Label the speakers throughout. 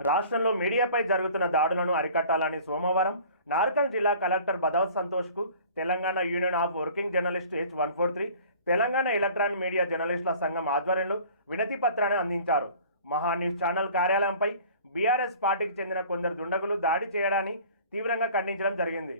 Speaker 1: రాష్ట్రంలో మీడియాపై జరుగుతున్న దాడులను అరికట్టాలని సోమవారం నార్కల్ జిల్లా కలెక్టర్ బదవ్ సంతోష్కు Telangana union of working journalist H one four three Telangana electronic media జర్నలిస్టుల సంఘం ఆధ్వర్యంలో వినతి పత్రాన్ని అందించారు. మహా న్యూస్ ఛానల్ కార్యాలయంపై బీఆర్ఎస్ పార్టీకి చెందిన కొందరు దుండగులు దాడి చేయడాన్ని తీవ్రంగా ఖండించడం జరిగింది.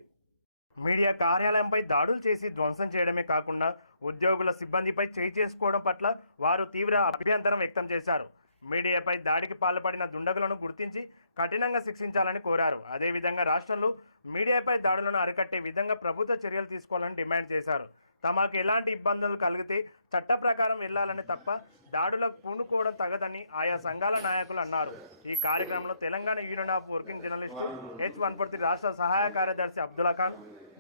Speaker 1: మీడియా కార్యాలయంపై దాడులు చేసి ధ్వంసం చేయడమే కాకుండా ఉద్యోగుల సిబ్బందిపై చేయి చేసుకోవడం పట్ల వారు తీవ్ర అభ్యంతరం వ్యక్తం చేశారు. మీడియాపై దాడికి పాల్పడిన దుండగులను గుర్తించి కఠినంగా శిక్షించాలని కోరారు. అదేవిధంగా రాష్ట్రంలో మీడియాపై దాడులను అరికట్టే విధంగా ప్రభుత్వ చర్యలు తీసుకోవాలని డిమాండ్ చేశారు. తమకు ఎలాంటి ఇబ్బందులు కలిగితే చట్ట ప్రకారం వెళ్ళాలని తప్ప దాడులకు పూనుకోవడం తగదని ఆయా సంఘాల నాయకులు అన్నారు. ఈ కార్యక్రమంలో Telangana union of working journalist H one రాష్ట్ర సహాయ కార్యదర్శి అబ్దుల్లా ఖాన్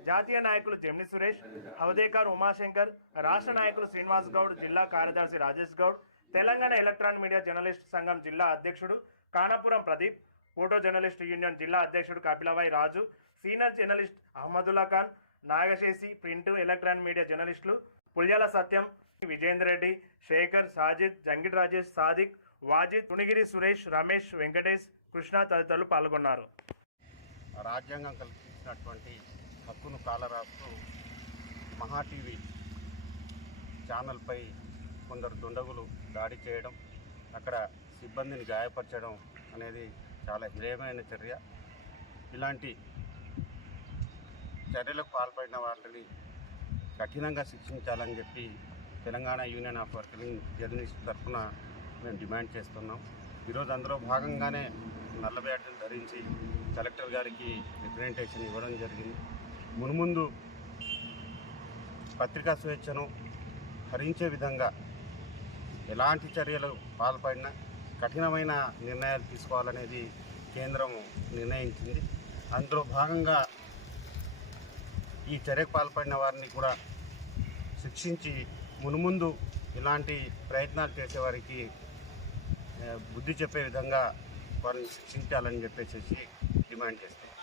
Speaker 1: జాతీయ నాయకులు జెమిని సురేష్ హవదేకర్ ఉమాశంకర్ రాష్ట్ర నాయకులు శ్రీనివాస్ గౌడ్ జిల్లా కార్యదర్శి Rajesh Goud Telangana electronic media journalist సంఘం జిల్లా అధ్యక్షుడు Kanapuram Pradeep photo journalist union జిల్లా అధ్యక్షుడు Kapilavai Raju senior journalist Ahmadullah Khan Nagaseshi print electronic media జర్నలిస్టులు పుల్యాల సత్యం విజేందర్ రెడ్డి శేఖర్ సాజిద్ జంగిడ్ రాజేష్ సాదిక్ వాజిద్ తుణిగిరి సురేష్ రమేష్ వెంకటేష్ కృష్ణ తదితరులు పాల్గొన్నారు.
Speaker 2: రాజ్యాంగం కల్పించినటువంటి హక్కును కాలరాస్తూ మహా టీవీ ఛానల్పై కొందరు దుండగులు దాడి చేయడం అక్కడ సిబ్బందిని గాయపరచడం అనేది చాలా హేయమైన చర్య. ఇలాంటి చర్యలకు పాల్పడిన వాళ్ళని కఠినంగా శిక్షించాలని చెప్పి Telangana union of working journalist తరఫున మేము డిమాండ్ చేస్తున్నాం. ఈరోజు అందులో భాగంగానే నల్ల బ్యాడ్జీలు ధరించి కలెక్టర్ గారికి రిప్రజెంటేషన్ ఇవ్వడం జరిగింది. మున్ముందు పత్రికా స్వేచ్ఛను హరించే విధంగా ఎలాంటి చర్యలు పాల్పడినా కఠినమైన నిర్ణయాలు తీసుకోవాలనేది కేంద్రం నిర్ణయించింది. అందులో భాగంగా ఈ చర్యకు పాల్పడిన వారిని కూడా శిక్షించి మునుముందు ఇలాంటి ప్రయత్నాలు చేసేవారికి బుద్ధి చెప్పే విధంగా వారిని శిక్షించాలని చెప్పేసి డిమాండ్ చేస్తాం